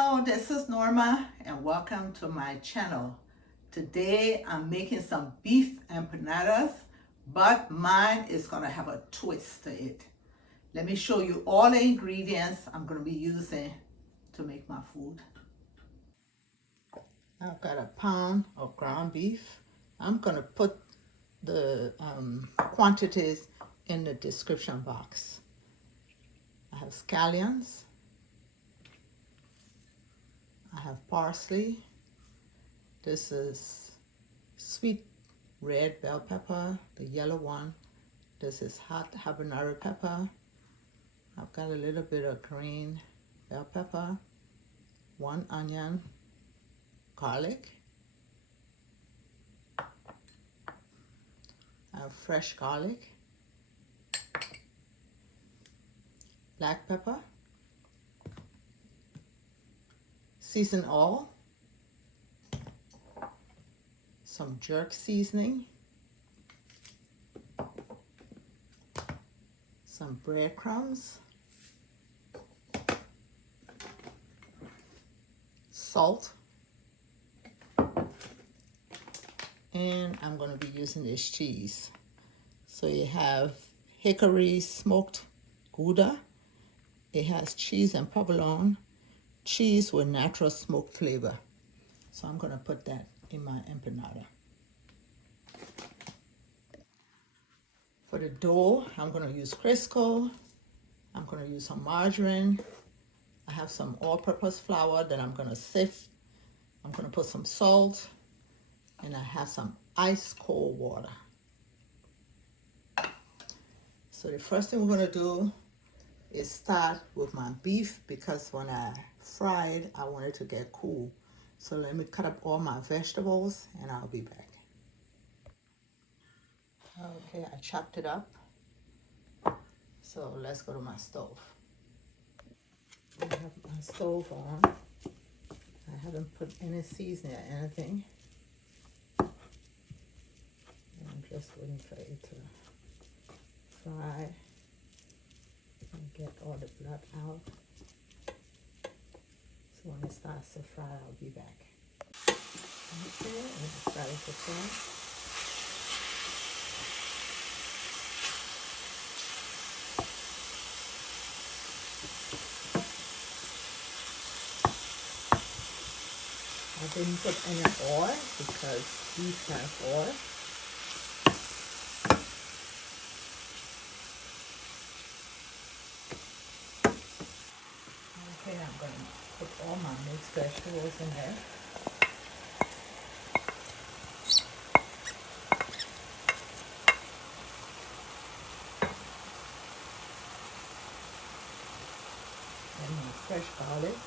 Hello, this is Norma and welcome to my channel. Today I'm making some beef empanadas, but mine is going to have a twist to it. Let me show you all the ingredients I'm going to be using to make my food. I've got a pound of ground beef. I'm going to put the quantities in the description box. I have scallions. I have parsley. This is sweet red bell pepper, the yellow one. This is hot habanero pepper. I've got a little bit of green bell pepper, 1 onion, garlic. I have fresh garlic, black pepper, seasoned oil, some jerk seasoning, some breadcrumbs, salt, and I'm going to be using this cheese. So you have hickory smoked Gouda. It has cheese and provolone, cheese with natural smoked flavor. So I'm going to put that in my empanada. For the dough, I'm going to use Crisco. I'm going to use some margarine. I have some all-purpose flour that I'm going to sift. I'm going to put some salt, and I have some ice cold water. So the first thing we're going to do is start with my beef, because when I fried, I want it to get cool. So let me cut up all my vegetables and I'll be back. Okay, I chopped it up. So let's go to my stove. I have my stove on. I haven't put any seasoning or anything. I'm just waiting for it to fry and get all the blood out. So when it starts to fry, I'll be back. Okay, and it started to fry. I didn't put any oil because beef has oil. Okay, I'm going to put all my mixed vegetables in there. And my fresh garlic.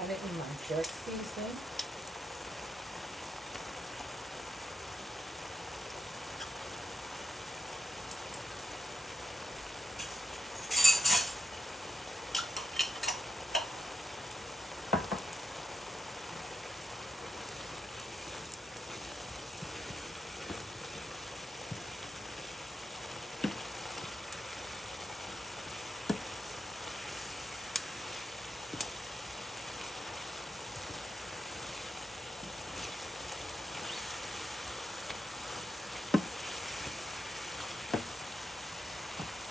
Add it in my jerk seasoning.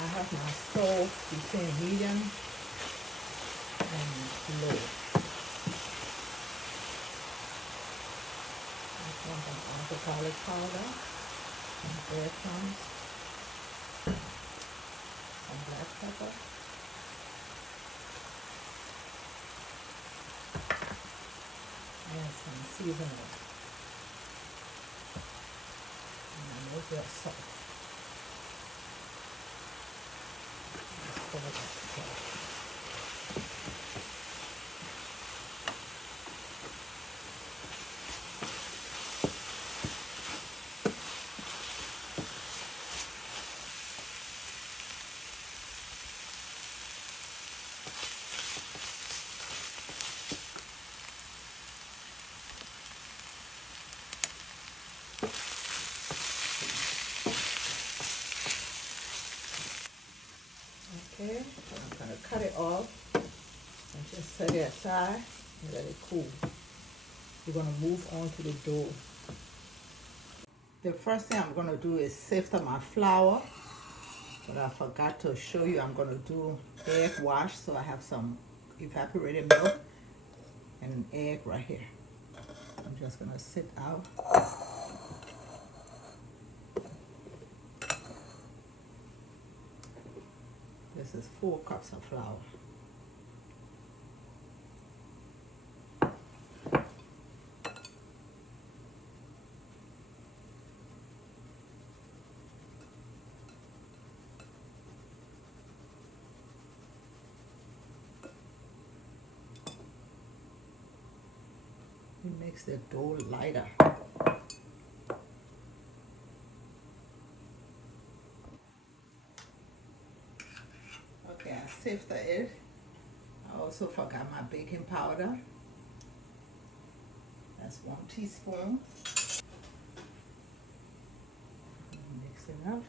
I have my stove between medium and low. I want some garlic powder, some breadcrumbs, some black pepper, and season it. And a little bit of salt. Just put it together. Okay, so I'm going to cut it off and just set it aside and let it cool. We're going to move on to the dough. The first thing I'm going to do is sift my flour, but I forgot to show you I'm going to do egg wash, so I have some evaporated milk and an egg right here. I'm just going to sit out. This is 4 cups of flour. It makes the dough lighter. Okay, I sifted it. I also forgot my baking powder. That's 1 teaspoon. Mix it up.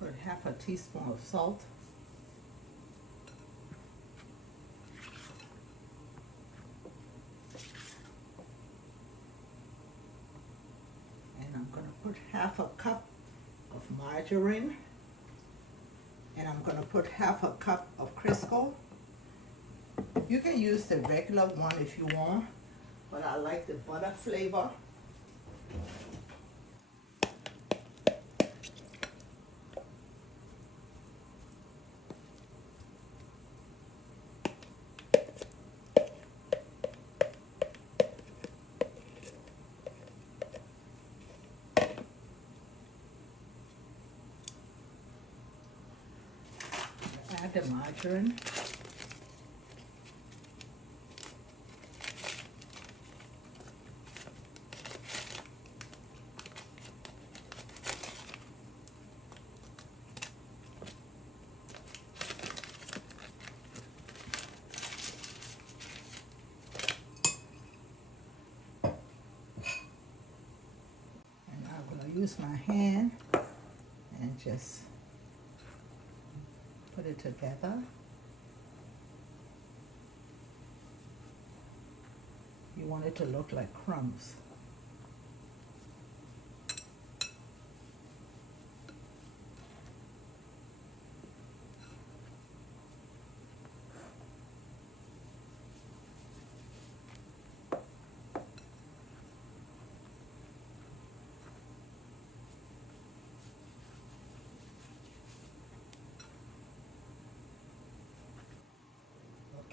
Put half a teaspoon of salt. And I'm going to put half a cup of margarine. And I'm going to put half a cup of Crisco. You can use the regular one if you want, but I like the butter flavor. Add the margarine. And I'm going to use my hand and just put it together. You want it to look like crumbs.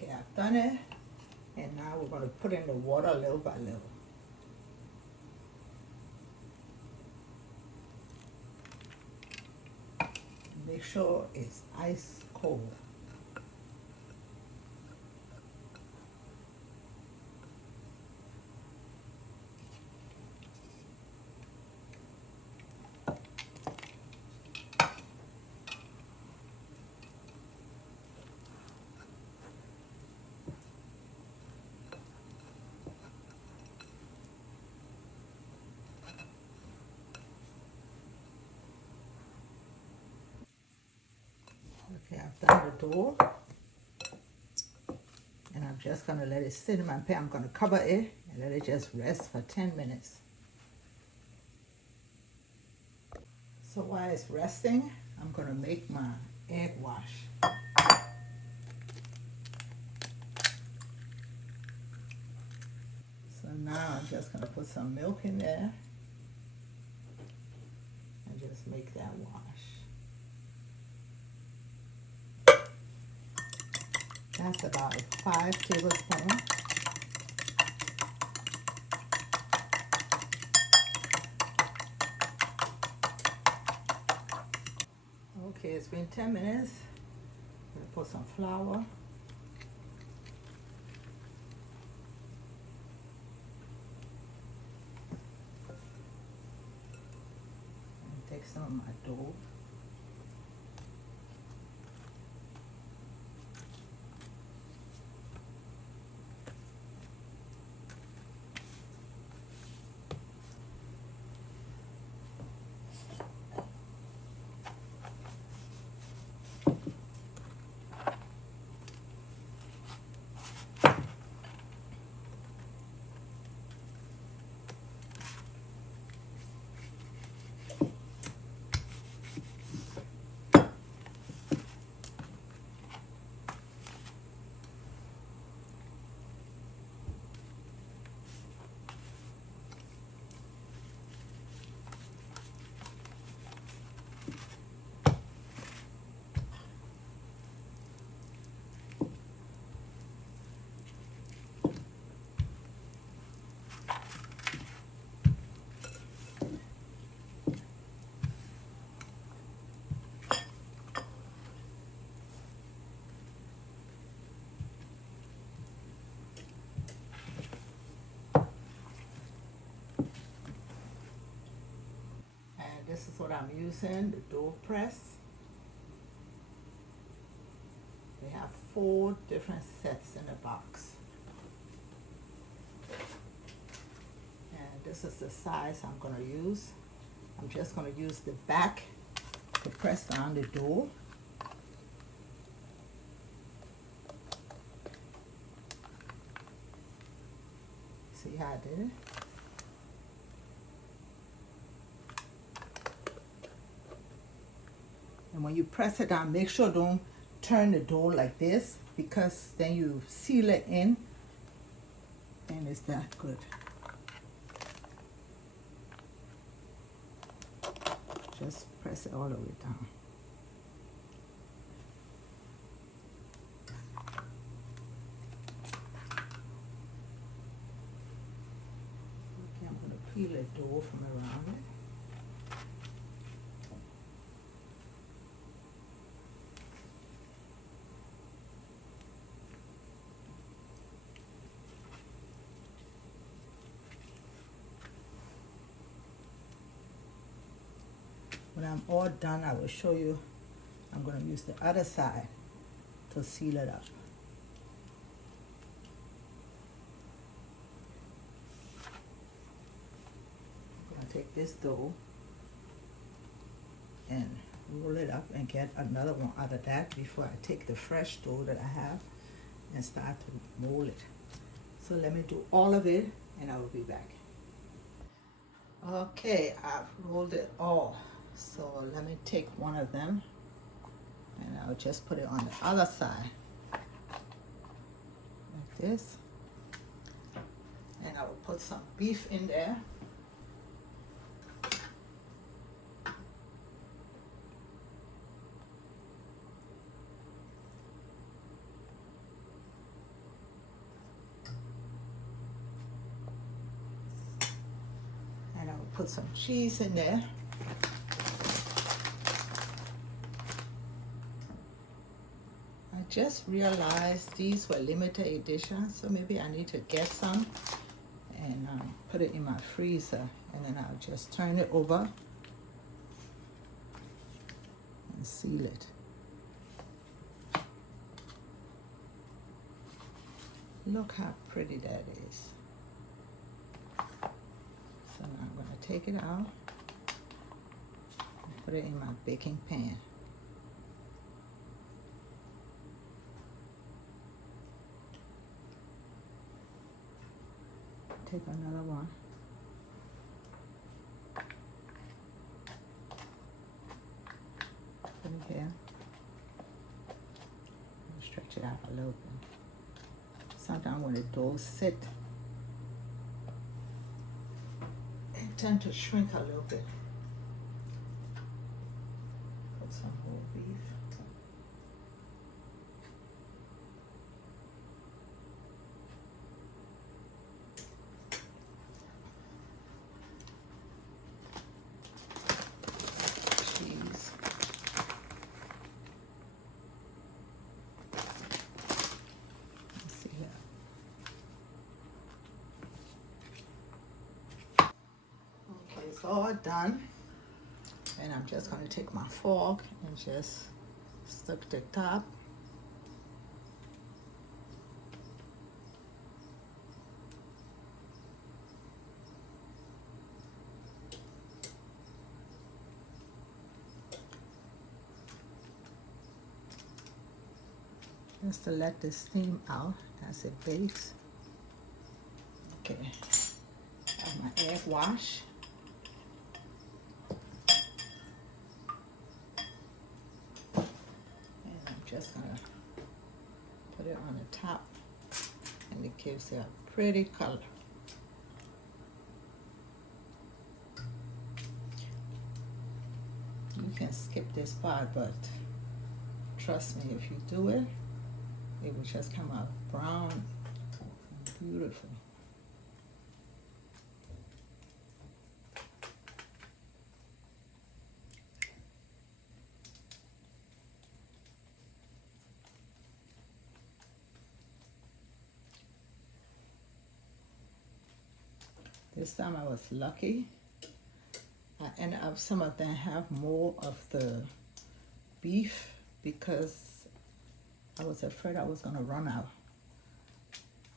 Okay, I've done it. And now we're going to put in the water little by little. Make sure it's ice cold. Okay, I've done the dough. And I'm just going to let it sit in my pan. I'm going to cover it and let it just rest for 10 minutes. So while it's resting, I'm going to make my egg wash. So now I'm just going to put some milk in there and just make that wash. That's about 5 tablespoons. Okay, it's been 10 minutes. I'm gonna put some flour. And take some of my dough. This is what I'm using, the dough press. They have 4 different sets in the box. And this is the size I'm going to use. I'm just going to use the back to press down the dough. See how I did it? And when you press it down, make sure don't turn the dough like this, because then you seal it in and it's that good. Just press it all the way down. Okay, I'm going to peel the dough from around it. When I'm all done, I will show you. I'm going to use the other side to seal it up. I'm going to take this dough and roll it up and get another one out of that before I take the fresh dough that I have and start to mold it. So let me do all of it and I will be back. Okay, I've rolled it all. So let me take one of them and I'll just put it on the other side like this. And I will put some beef in there. And I will put some cheese in there. Just realized these were limited edition, so maybe I need to get some and put it in my freezer, and then I'll just turn it over and seal it. Look how pretty that is. So now I'm going to take it out and put it in my baking pan. Take another one. Put it here. Stretch it out a little bit. Sometimes when the dough sit, it tends to shrink a little bit. Put some whole beef. all done, and I'm just going to take my fork and just stick the top. Just to let this steam out as it bakes. Okay, I have my egg wash. And I'm just gonna put it on the top, and it gives it a pretty color. You can skip this part, but trust me, if you do it, it will just come out brown and beautiful. This time I was lucky. I ended up, some of them have more of the beef because I was afraid I was gonna run out.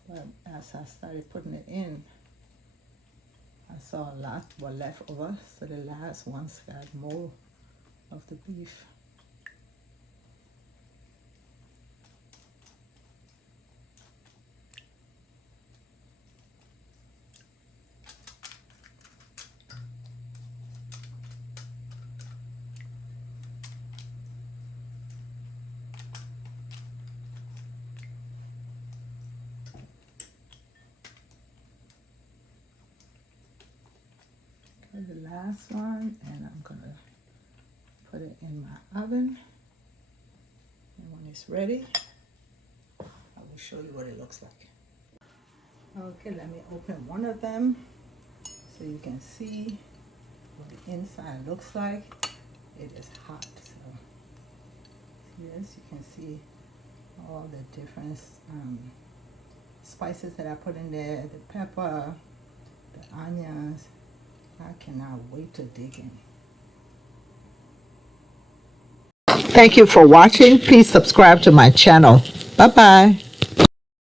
But as I started putting it in, I saw a lot were left over, so the last ones got more of the beef. The last one, and I'm gonna put it in my oven, and when it's ready I will show you what it looks like. Okay, let me open one of them so you can see what the inside looks like. It is hot, so yes, you can see all the different spices that I put in there, the pepper, the onions. I cannot wait to dig in. Thank you for watching. Please subscribe to my channel. Bye-bye.